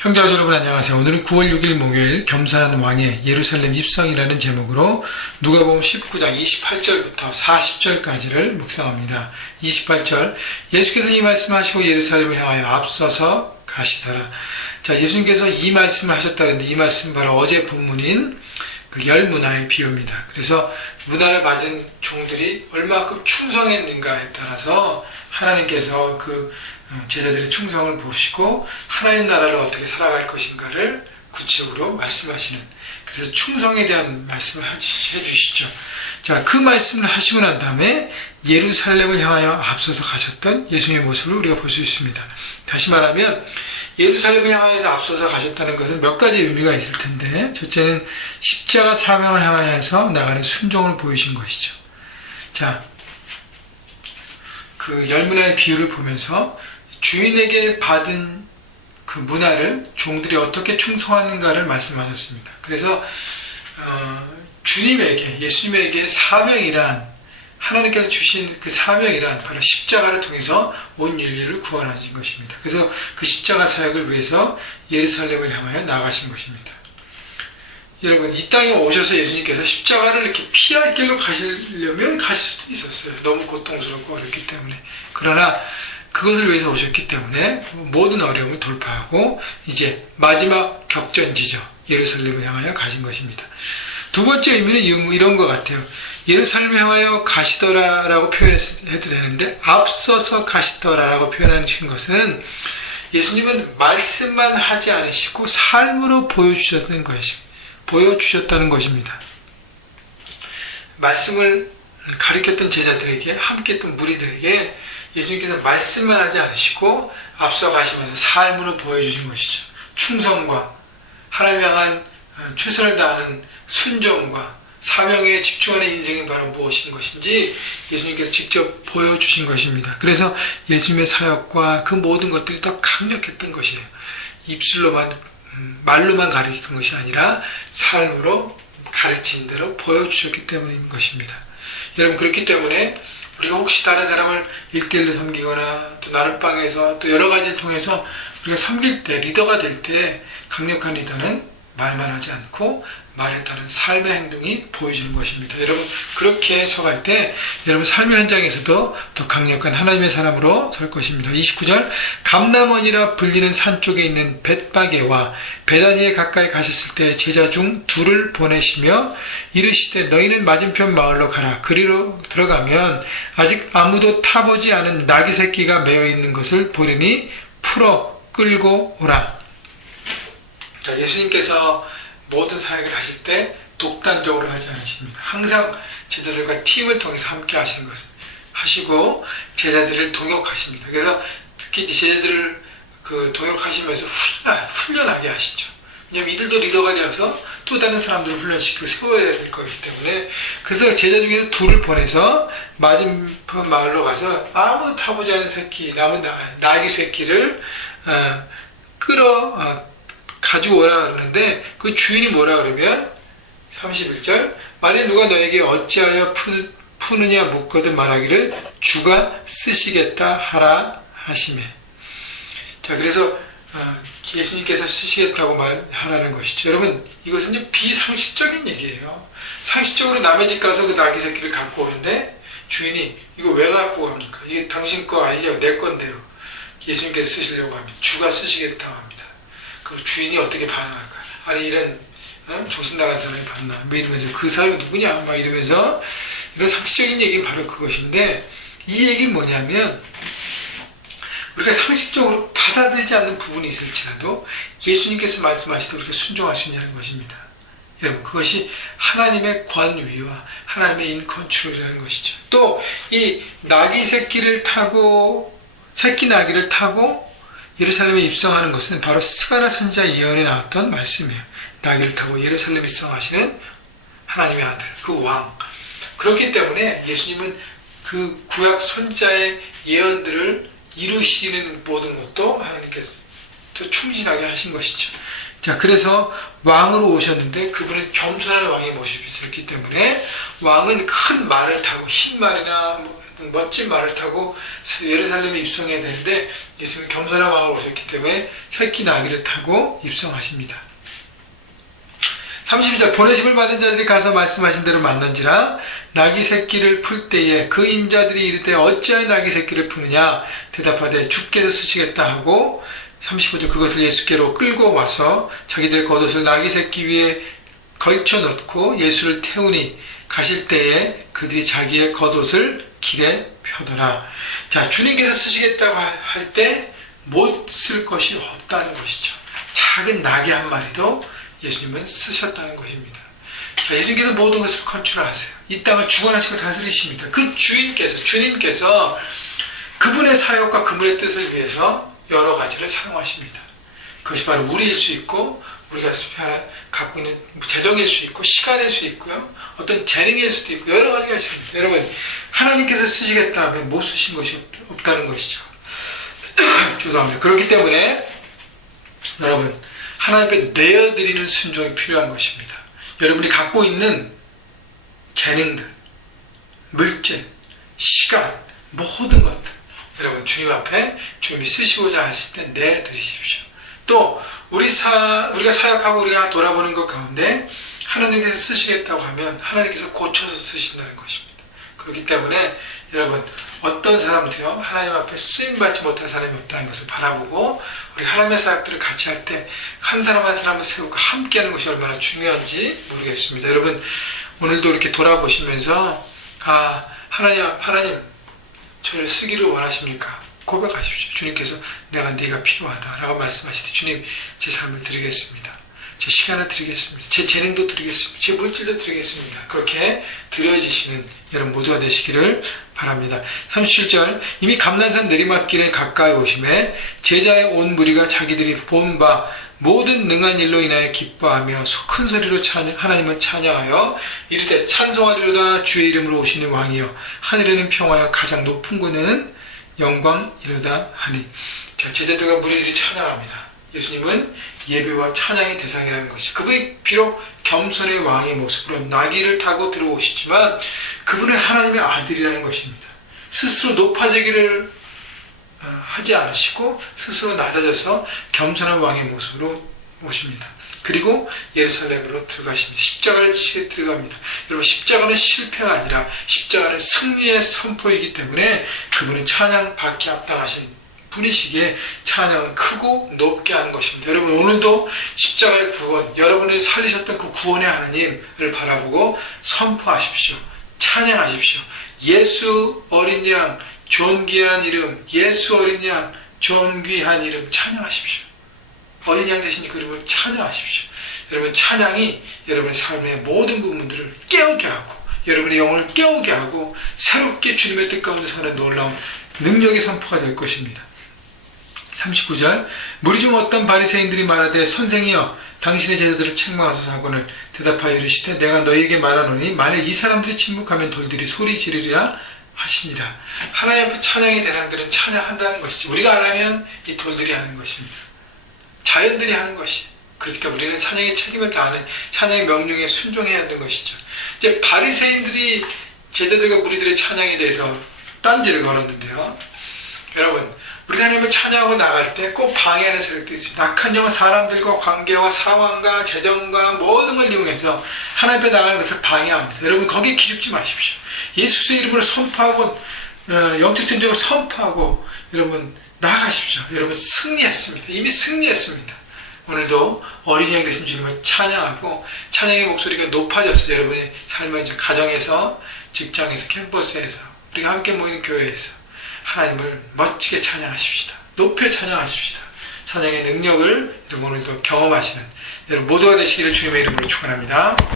형제와 여러분 안녕하세요. 오늘은 9월 6일 목요일 겸손한 왕의 예루살렘 입성이라는 제목으로 누가복음 19장 28절부터 40절까지를 묵상합니다. 28절 예수께서 이 말씀하시고 예루살렘을 향하여 앞서서 가시더라. 자, 예수님께서 이 말씀을 하셨다는데 이 말씀은 바로 어제 본문인 그 열 문화의 비유입니다. 그래서 문화를 가진 종들이 얼마큼 충성했는가에 따라서 하나님께서 그 제자들의 충성을 보시고 하나님 나라를 어떻게 살아갈 것인가를 구체적으로 말씀하시는, 그래서 충성에 대한 말씀을 해주시죠. 자, 그 말씀을 하시고 난 다음에 예루살렘을 향하여 앞서서 가셨던 예수님의 모습을 우리가 볼 수 있습니다. 다시 말하면 예루살렘을 향하여서 앞서서 가셨다는 것은 몇 가지 의미가 있을 텐데, 첫째는 십자가 사명을 향하여서 나가는 순종을 보이신 것이죠. 자, 그 열문화의 비유를 보면서 주인에게 받은 그 문화를 종들이 어떻게 충성하는가를 말씀하셨습니다. 그래서 주님에게, 예수님에게 사명이란, 하나님께서 주신 그 사명이란 바로 십자가를 통해서 온 인류를 구원하신 것입니다. 그래서 그 십자가 사역을 위해서 예루살렘을 향하여 나가신 것입니다. 여러분, 이 땅에 오셔서 예수님께서 십자가를 이렇게 피할 길로 가시려면 가실 수도 있었어요. 너무 고통스럽고 어렵기 때문에. 그러나 그것을 위해서 오셨기 때문에 모든 어려움을 돌파하고 이제 마지막 격전지죠. 예루살렘을 향하여 가신 것입니다. 두 번째 의미는 이런 것 같아요. 예루살렘을 향하여 가시더라라고 표현해도 되는데, 앞서서 가시더라라고 표현하신 것은 예수님은 말씀만 하지 않으시고 삶으로 보여주셨다는 것입니다. 말씀을 가르쳤던 제자들에게, 함께 했던 무리들에게 예수님께서 말씀만 하지 않으시고 앞서 가시면서 삶으로 보여주신 것이죠. 충성과 하나님 향한 최선을 다하는 순종과 사명에 집중하는 인생이 바로 무엇인 것인지 예수님께서 직접 보여주신 것입니다. 그래서 예수님의 사역과 그 모든 것들이 더 강력했던 것이에요. 입술로만, 말로만 가르친 것이 아니라 삶으로 가르친 대로 보여주셨기 때문인 것입니다. 여러분, 그렇기 때문에 우리가 혹시 다른 사람을 1대1로 섬기거나 또 나룻방에서 또 여러 가지를 통해서 우리가 섬길 때, 리더가 될 때 강력한 리더는 말만 하지 않고 말에 따른 삶의 행동이 보여지는 것입니다. 여러분, 그렇게 서갈 때 여러분 삶의 현장에서도 더 강력한 하나님의 사람으로 설 것입니다. 29절 감람원이라 불리는 산 쪽에 있는 벳바게와 베다니에 가까이 가셨을 때 제자 중 둘을 보내시며 이르시되 너희는 맞은편 마을로 가라. 그리로 들어가면 아직 아무도 타보지 않은 나귀 새끼가 매어 있는 것을 보리니 풀어 끌고 오라. 자, 예수님께서 모든 사역을 하실 때 독단적으로 하지 않으십니다. 항상 제자들과 팀을 통해서 함께 하시는 것을 하시고 제자들을 동역하십니다. 그래서 특히 제자들을 동역하시면서 훈련하게 하시죠. 왜냐하면 이들도 리더가 되어서 또 다른 사람들을 훈련시키고 세워야 될 거기 때문에, 그래서 제자 중에서 둘을 보내서 맞은편 마을로 가서 아무도 타보지 않은 새끼, 남은 나귀 새끼를 가지고 오라 그러는데, 그 주인이 뭐라 그러면 31절 만일 누가 너에게 어찌하여 푸느냐 묻거든 말하기를 주가 쓰시겠다 하라 하시매. 자, 그래서 예수님께서 쓰시겠다고 말하라는 것이죠. 여러분, 이것은 비상식적인 얘기예요. 상식적으로 남의 집 가서 그 나귀 새끼를 갖고 오는데 주인이 이거 왜 갖고 갑니까? 이게 당신 거 아니죠? 내 건데요. 예수님께서 쓰시려고 합니다. 주가 쓰시겠다고 합니다. 그 주인이 어떻게 반응할까? 아니, 이런 정신 나간 사람이 봤나? 뭐 이러면서 그 사람이 누구냐? 막 이러면서, 이런 상식적인 얘기는 바로 그것인데, 이 얘기는 뭐냐면 우리가 상식적으로 받아들이지 않는 부분이 있을지라도 예수님께서 말씀하시되 우리가 순종할 수 있냐는 것입니다. 여러분, 그것이 하나님의 권위와 하나님의 인컨트롤이라는 것이죠. 또 이 나귀 새끼를 타고, 새끼 나귀를 타고 예루살렘에 입성하는 것은 바로 스가랴 선지자 예언에 나왔던 말씀이에요. 나귀를 타고 예루살렘에 입성하시는 하나님의 아들, 그 왕. 그렇기 때문에 예수님은 그 구약 선지자의 예언들을 이루시는 모든 것도 하나님께서 충실하게 하신 것이죠. 자, 그래서 왕으로 오셨는데 그분은 겸손한 왕의 모습이 있었기 때문에 왕은 큰 말을 타고 흰 말이나 멋진 말을 타고 예루살렘에 입성해야 되는데 예수님은 겸손한 마음으로 오셨기 때문에 새끼 나귀를 타고 입성하십니다. 32절 보내심을 받은 자들이 가서 말씀하신 대로 만난지라 나귀 새끼를 풀 때에 그 임자들이 이르되 어찌하여 나귀 새끼를 푸느냐 대답하되 주께서 쓰시겠다 하고 35절 그것을 예수께로 끌고 와서 자기들 겉옷을 나귀 새끼 위에 걸쳐 놓고 예수를 태우니 가실 때에 그들이 자기의 겉옷을 길에 펴더라. 자, 주님께서 쓰시겠다고 할 때 못 쓸 것이 없다는 것이죠. 작은 나귀 한 마리도 예수님은 쓰셨다는 것입니다. 자, 예수님께서 모든 것을 컨트롤하세요. 이 땅을 주관하시고 다스리십니다. 그 주님께서 그분의 사역과 그분의 뜻을 위해서 여러 가지를 사용하십니다. 그것이 바로 우리일 수 있고 우리가 갖고 있는 재정일 수 있고 시간일 수 있고요. 어떤 재능일 수도 있고 여러 가지가 있습니다. 여러분 하나님께서 쓰시겠다 하면 못 쓰신 것이 없다는 것이죠. 죄송합니다. 그렇기 때문에 여러분 하나님께 내어드리는 순종이 필요한 것입니다. 여러분이 갖고 있는 재능들, 물질, 시간, 모든 것들 여러분 주님 앞에 주님이 쓰시고자 하실 때 내드리십시오. 또 우리가 사역하고 우리가 돌아보는 것 가운데 하나님께서 쓰시겠다고 하면 하나님께서 고쳐서 쓰신다는 것입니다. 그렇기 때문에 여러분 어떤 사람도요 하나님 앞에 쓰임받지 못한 사람이 없다는 것을 바라보고 우리 하나님의 사역들을 같이 할 때 한 사람 한 사람을 세우고 함께하는 것이 얼마나 중요한지 모르겠습니다. 여러분 오늘도 이렇게 돌아보시면서 하나님 저를 쓰기를 원하십니까? 고백하십시오. 주님께서 내가 네가 필요하다라고 말씀하실 때 주님 제 삶을 드리겠습니다. 제 시간을 드리겠습니다. 제 재능도 드리겠습니다. 제 물질도 드리겠습니다. 그렇게 드려지시는 여러분 모두가 되시기를 바랍니다. 37절 이미 감난산 내리막길에 가까이 오심에 제자의 온 무리가 자기들이 본 바 모든 능한 일로 인하여 기뻐하며 큰 소리로 하나님을 찬양하여 이르되 찬송하리로다 주의 이름으로 오시는 왕이여 하늘에는 평화여 가장 높은 곳에는 영광이로다 하니. 자, 제자들과 무리들이 찬양합니다. 예수님은 예배와 찬양의 대상이라는 것이 그분이 비록 겸손의 왕의 모습으로 나귀를 타고 들어오시지만 그분은 하나님의 아들이라는 것입니다. 스스로 높아지기를 하지 않으시고 스스로 낮아져서 겸손한 왕의 모습으로 오십니다. 그리고 예루살렘으로 들어가십니다. 십자가를 지시게 들어갑니다. 여러분 십자가는 실패가 아니라 십자가는 승리의 선포이기 때문에 그분은 찬양 받기 합당하신 분이시기에 찬양은 크고 높게 하는 것입니다. 여러분 오늘도 십자가의 구원, 여러분이 살리셨던 그 구원의 하나님을 바라보고 선포하십시오. 찬양하십시오. 예수 어린 양 존귀한 이름, 예수 어린 양 존귀한 이름 찬양하십시오. 어린 양 되신 그 이름을 찬양하십시오. 여러분 찬양이 여러분의 삶의 모든 부분들을 깨우게 하고 여러분의 영혼을 깨우게 하고 새롭게 주님의 뜻 가운데 서는 놀라운 능력의 선포가 될 것입니다. 39절 무리 중 어떤 바리새인들이 말하되 선생이여 당신의 제자들을 책망하소서 하고는 대답하여 이르시되 내가 너희에게 말하노니 만일 이 사람들이 침묵하면 돌들이 소리 지르리라 하시니라. 하나님 앞에 찬양의 대상들은 찬양한다는 것이지 우리가 안 하면 이 돌들이 하는 것입니다. 자연들이 하는 것이. 그러니까 우리는 찬양의 책임을 다하는 찬양의 명령에 순종해야 하는 것이죠. 이제 바리새인들이 제자들과 무리들의 찬양에 대해서 딴지를 걸었는데요. 여러분 우리가 하나님을 찬양하고 나갈 때 꼭 방해하는 세력들이 있습니다. 악한 영은 사람들과 관계와 상황과 재정과 모든 걸 이용해서 하나님 앞에 나가는 것을 방해합니다. 여러분 거기에 기죽지 마십시오. 예수의 이름으로 선포하고 영적 전쟁을 선포하고 여러분 나아가십시오. 여러분 승리했습니다. 이미 승리했습니다. 오늘도 어린 양 되신 주님을 찬양하고 찬양의 목소리가 높아져서 여러분의 삶의 가정에서 직장에서 캠퍼스에서 우리가 함께 모이는 교회에서 하나님을 멋지게 찬양하십시다. 높여 찬양하십시다. 찬양의 능력을 여러분 오늘도 경험하시는 여러분 모두가 되시기를 주님의 이름으로 축원합니다.